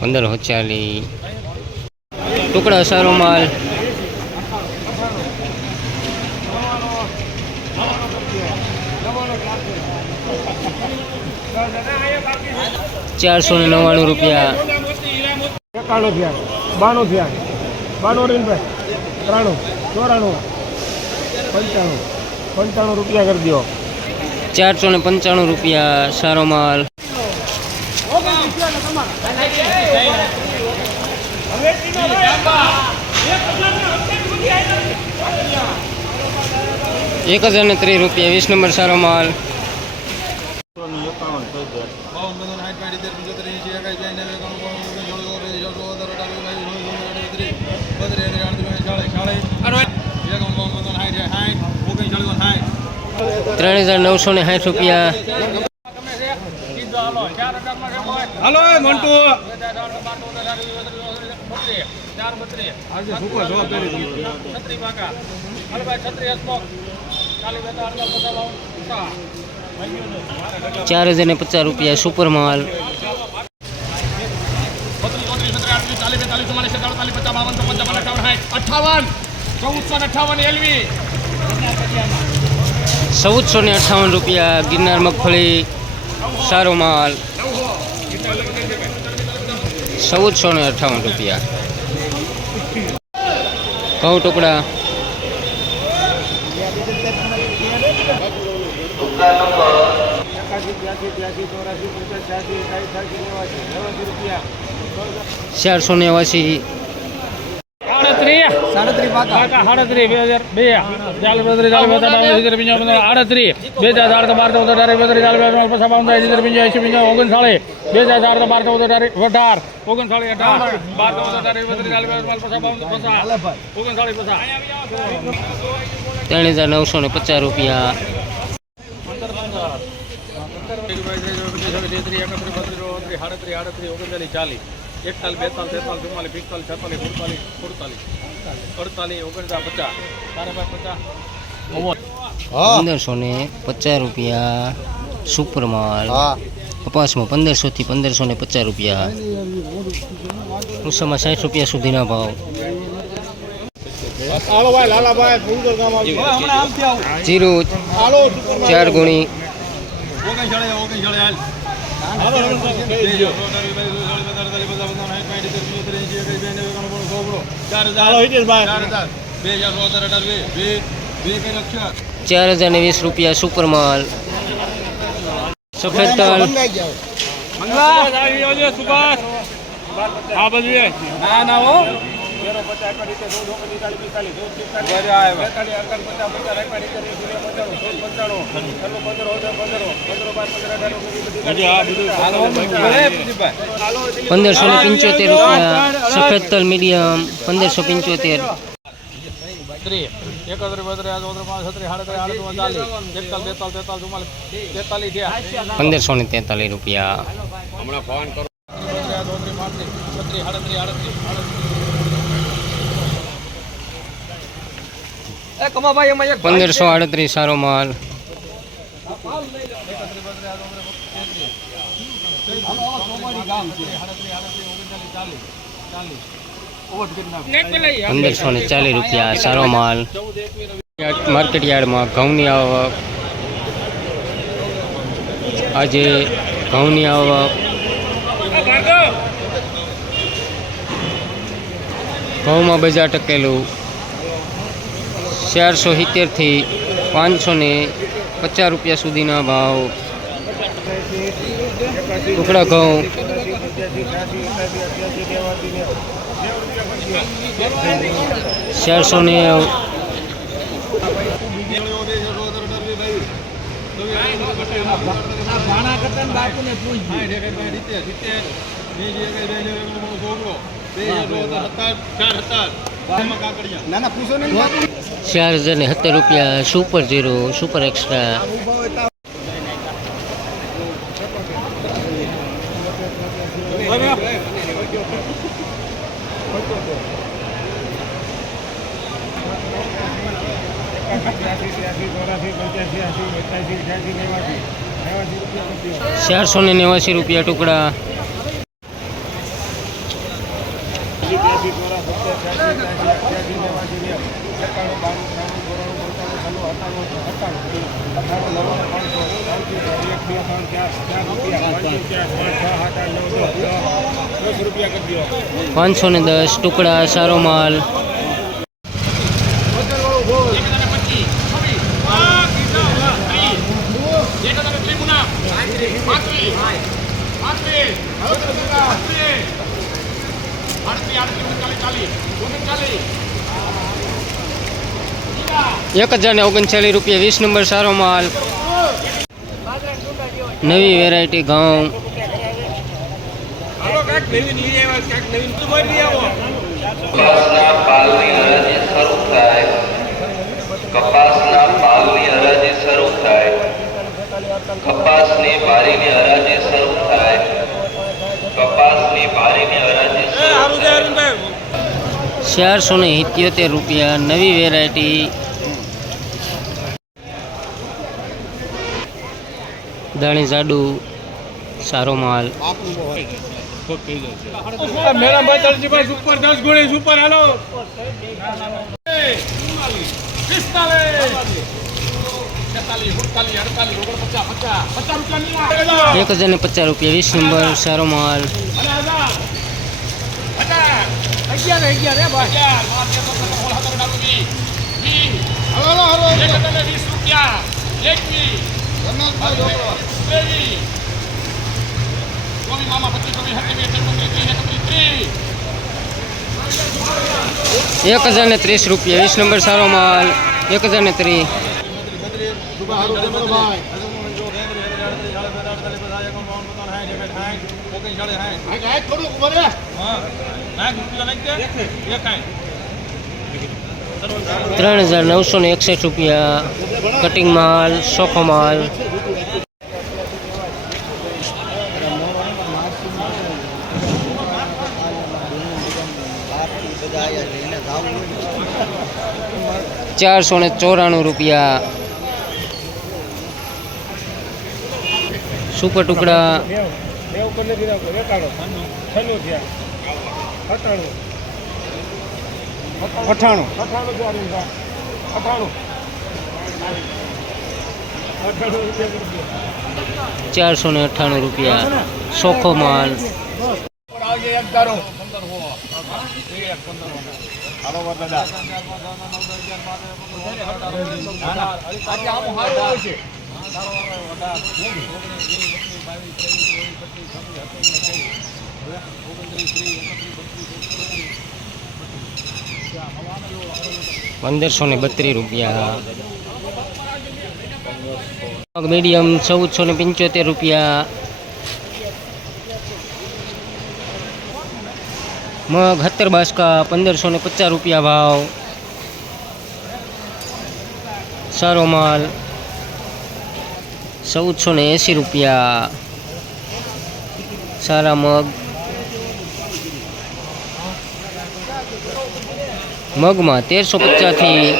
પંદરસો હોચાલી. ટુકડા સારો માલ. ચારસો ને નવ્વાણું રૂપિયા. એકાણું થયા. બાણું થયા. બાણું ત્રાણું. ચોરાણું. પંચાણું. પંચાણું રૂપિયા કરી દો ચારસો ને પંચાણું રૂપિયા, સારો માલ. એક હજાર ને ત્રીસ રૂપિયા, વીસ નંબર સારો માલ. ત્રણ હજાર નવસો ને સાઠ રૂપિયા. હલો મંટુ. ચાર હજાર ને પચાસ રૂપિયા સુપર માલ. અઠાવન ચૌદસો અઠાવન એલવી. ચૌદસો ને અઠ્ઠાવન રૂપિયા ગિરનાર મગફળી, સારો માલ. ચૌદસો ને અઠ્ઠાવન રૂપિયા. ઘઉં ટુકડા. ચારસો નેવાસી બે હજાર બે ચાલ બત્રીસ ચાલ હજાર પંચાવન આડત્રીસ બે હજાર ચાર બાર ચૌદ અઢાર બત્રીસ ચાલ પચાસ બાવન હજાર પંચાવન એસી પંચાવન ઓગણસાળી બે હજાર ચાર બાર ચૌદ અઢાર અઢાર ઓગણસાળી અઢાર બાર ચૌદ અઢાર બત્રીસ ચાલ બેતાલીસ પચાસ બાવન પચાસ ઓગણસાળી પચાસ ત્રણ હજાર નવસો ને પચાસ રૂપિયા ચાલીસ એકતાલીસ બેતાલીસ તેતાલીસ ચુમ્માલીસ પિસ્તાલીસ છેતાલીસ સુડતાલીસ સુડતાલીસ અડતાલીસ ઓગણચાલીસ પચાસ તારા પચાસ. પંદરસો ને પચાસ રૂપિયા સુપર માલ કપાસમાં પંદરસો થી પંદરસો ને પચાસ રૂપિયા. ઉષામાં સાઠ રૂપિયા સુધીના ભાવ. હાલો ભાઈ ચાર બે હજાર સોતેર અઢાર બે બે બે કઈ લખ્યા? ચાર હજાર ને વીસ રૂપિયા સુપર માલ સફેદ તલ. સુભાષ. બધું ના ના હો. તેરો પચાસ એકડ રીતે ચૌદ ઓગણ પિસ્તાલીસ ચૌદ પિસ્તાલીસ બેતાલીસ અગિયાર પચાસ પચાસ એકડ રીતે શૂન્ય પંચાણું ચૌદ પંચાણું છન્નું પંદર ઓગણ પંદર પંદર બાર પંદર અઢાર પંદરસો ને પંચોતેર રૂપિયા સફેદ તલ મીડિયમ પંદરસો પંચોતેર. ત્રીસ એકત્રીસ બત્રીસ ચોત્રીસ પાંચ છત્રીસ સાડત્રીસ આડત્રીસ ચાલીસ એકતાલીસ બેતાલીસ તેતાલીસ ચુમ્માલીસ તેતાલીસ થયા. પંદરસો ને તેતાલીસ રૂપિયા. પંદરસો આડત્રીસ સારો માલ. પંદરસો ને ચાલીસ રૂપિયા સારો માલ. માર્કેટ યાર્ડમાં ઘઉંની આવક. આજે ઘઉંની આવક. ઘઉંમાં બજાર ટકેલું. ચારસો સિત્તેરથી પાંચસો ને પચાસ રૂપિયા સુધીના ભાવ. ટુકડા ઘઉં. ચારસો ને ચાર હજાર ને સત્તર રૂપિયા સુપર ઝીરો સુપર એક્સ્ટ્રા ચારસો ને નેવાસી રૂપિયા ટુકડા રૂપિયા કરી દો પાંચસો ને દસ ટુકડા સારો માલ. એક હજાર ને ઓગણચાલીસ રૂપિયા વીસ નંબર સારો માલ. નવી વેરાયટી ઘઉં. કપાસના પાલની હરાજી શરૂ થાય. કપાસના પાલની હરાજી શરૂ થાય. કપાસની બારીની હરાજી શરૂ થાય. કપાસની બારીની હરાજી શરૂ થાય. ચારસો ને સિત્યોતેર રૂપિયા નવી વેરાયટી દાણી જાડુ સારો માલ. ભાઈ એક હજાર ને પચાસ રૂપિયા વીસ નંબર સારો માલ. એક હજાર ને ત્રીસ રૂપિયા. વીસ નંબર સારો માલ. એક હજાર ને ત્રીસ ત્રણ હજાર નવસો ને એકસઠ રૂપિયા કટિંગ માલ સોફો માલ. ચારસો ને ચોરાણું રૂપિયા. સુપર ટુકડા. અઠાણું અઠાણું અઠાણું અઠાણું અઠાણું ચારસો ને અઠ્ઠાણું રૂપિયા. સોખો માલ. આવજે એક તારો હાલો વર દાદા આજે આમ હારું હોય છે પંદરસો ને બત્રીસ રૂપિયા મીડિયમ ચૌદસો ને પંચોતેર રૂપિયા. મગ સત્તર બાસકા પંદરસો ને પચાસ રૂપિયા ભાવ. સારો માલ ચૌદસો ને એંસી રૂપિયા. સારા મગ. મગમાં તેરસો પચાસથી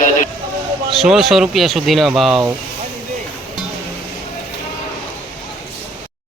સોળસો રૂપિયા સુધીના ભાવ